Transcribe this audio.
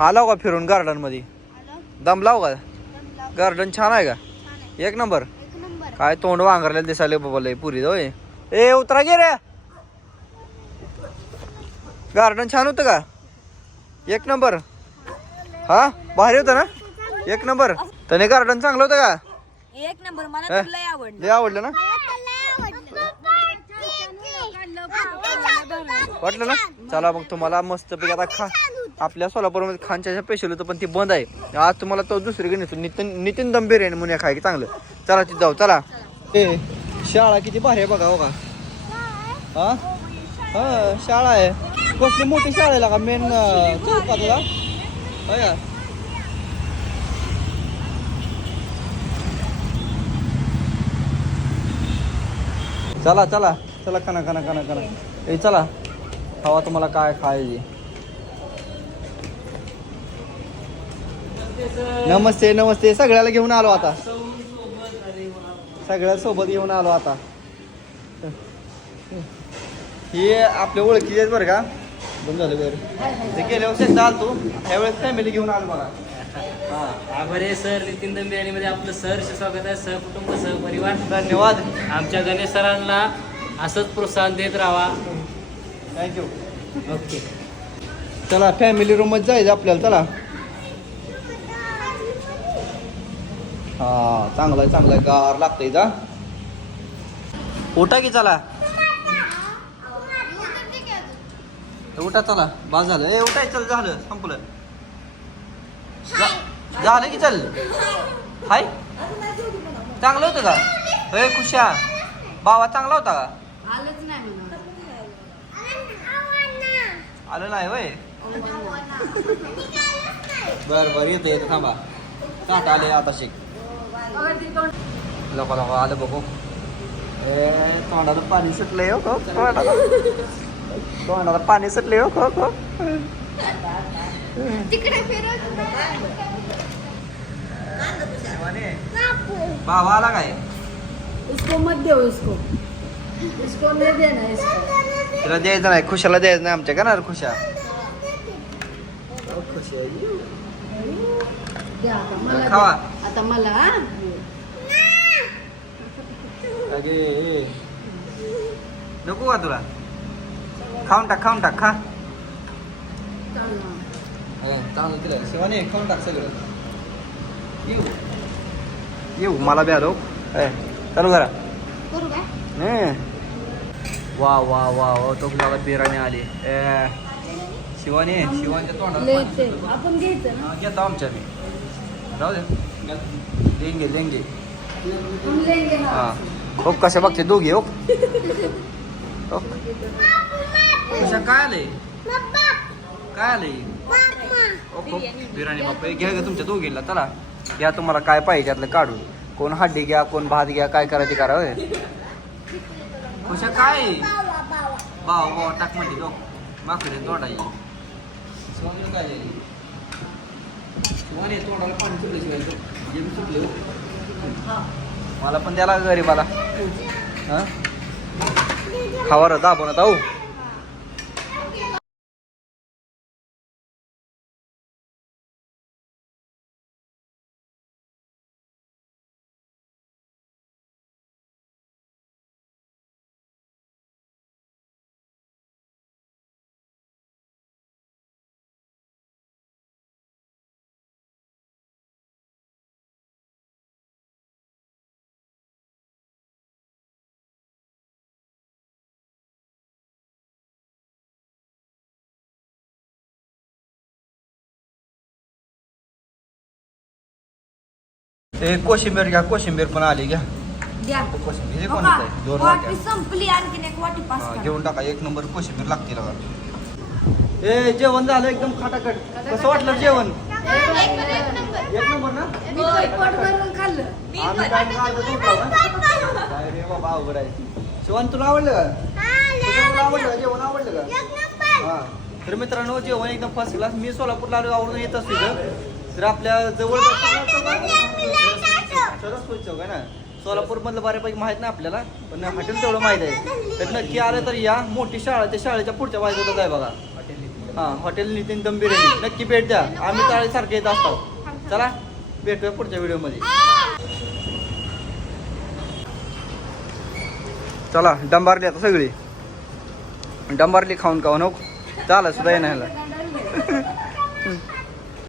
आलाव का फिरून गार्डनमध्ये आलो दमलाव का. गार्डन छान आहे का एक नंबर एक नंबर काय तोंड वांगरलेलं दिसायला बाबा लय पुरी होय ए उतरा गे रे गार्डन छान होतं का एक नंबर हा भारी होतं ना एक नंबर त्याने गार्डन चांगलं होतं का एक नंबर मला हे? लय आवडलं ना वाटलं ना चला मग तुम्हाला मस्त पैकी आता खा आपल्या सोलापूरमध्ये खानच्या स्पेशल होतं पण ती बंद आहे. आज तुम्हाला तो दुसरीकडे नेतो नितीन नितीन दम बिर्याणी म्हणून खाय चांगलं. चला तिथे जाऊ चला. ए शाळा किती भारी आहे बघा हो का? हा? हा शाळा आहे. कसली मोठी शाळा आहे का? मेन चौकातला? होय का? चला चला. चला खाना खाना खाना खाना. ए चला. हवा तुम्हाला काय खायची? नमस्ते नमस्ते. सगळ्याला घेऊन आलो आता. सगळ्या सोबत घेऊन आलो आता. हे आपल्या ओळखीचे आहेत बरं का? बंद झालं बरं ते गेल्या वर्षी आलतो. त्यावेळेस फॅमिली घेऊन आलो बघा हा आभारी सर. नितीन दंबे मध्ये आपलं सहर्ष स्वागत आहे. सहकुटुंब सहपरिवार धन्यवाद. आमच्या गणेश सरांना असंच प्रोत्साहन देत राहा. थँक्यू ओके चला फॅमिली रूममध्ये जायचं आपल्याला. चला. हा चांगला आहे चांगला. आहे गार लागतंय जा उठा की चला. उठा चला. बाज झालं. ए उठाय चल झालं. संपलं. झालं की चल. हाय. चांगलं होतं का? हे खुशा. बाबा चांगला होता का? आलं नाही वय बर बर येतं येतं थांबा. काट आले आता शिक. लोक लोक आलं बघू. ए तोंडाला पाणी सुटलंय हो तोंडाला तोंडाला पाणी सुटलंय हो. तिकडे फिरत बाबा आला काय? इसको मत दो इसको. इसको नहीं देना इसको. तिला द्यायचं नाही खुशाला द्यायचं नाही आमच्या का ना खुशा? खुशा द्या आता. मला खावा. द्या. आता मला हा? अगे नको का तुला? खाऊन टाक खाऊन टाक खा. चाल. ना. चांगलं केलं शिवानी खाऊन टाक सगळं. येऊ. येऊ मला बी आलो. ए, चालू करा. वा वा वा वा तो मला बिर्याणी आली. ए. शिवानी शिवानीच्या तोंडाला लय पाणी ते. सुटलं. आपण घ्यायचं ना? घेतो आमच्या मी राहू दे. लेंगे लेंगे. हा हा. हो कशा बघते दोघी हो. कशा काय आले काय आले ओ, खूप बिर्याणी बाप्पा घ्या घ्या तुमच्या दोघीला चला. घ्या तुम्हाला काय पाहिजे त्यातलं काढून. कोण हड्डी घ्या कोण भात घ्या काय करायचे करा होय. कशा काय? बाव बाव. टाक म्हणते तो माकडे तोंडाई शिवानी काय झाली? शिवानी तोंडाला पाणी सुटलं शिवाय जे बी सुटले हो. मला पण द्याला गरीबाला. हा? खावा रे दाबून हो ए कोशिंबीर घ्या कोशिंबीर पण आली घ्या. द्या कोशिंबीर हे हो कोण का? आहे? दोन वाटी वाट्या. संपली आणखीन एक वाटी पास हा, करा. घेऊन टाका एक नंबर कोशिंबीर लागतील बघा. ए जेवण झालं एकदम खाटाकट कसं वाटलं जेवण? एक नंबर ना? मी तर पोट भरून खाल्लं. आम्ही काय खायचं झोपलो का? काय रे बाबा अवघड आहे. शिवान तुला आवडलं का? तुला आवडलं का? जेवण आवडलं का? हा. तर मित्रांनो जेवण एकदम फर्स्ट क्लास मी सोलापूरला आलो आवडून येत असतो तर आपल्या जवळ चौक आहे ना? सोलापूरमधलं बऱ्यापैकी माहीत नाही आपल्याला पण हॉटेल तेवढं माहीत आहे. तर नक्की आलं तर या मोठी शाळा त्या शाळेच्या पुढच्या बाजूला जाय बघा. हां हॉटेल नितीन दम बिर्याणी नक्की भेट द्या. आम्ही शाळेसारखे येत असतो. चला भेटूया पुढच्या व्हिडिओमध्ये. चला डंबारली आता सगळी. डंबारली खाऊन खाऊन हो. चाला सुद्धा येणार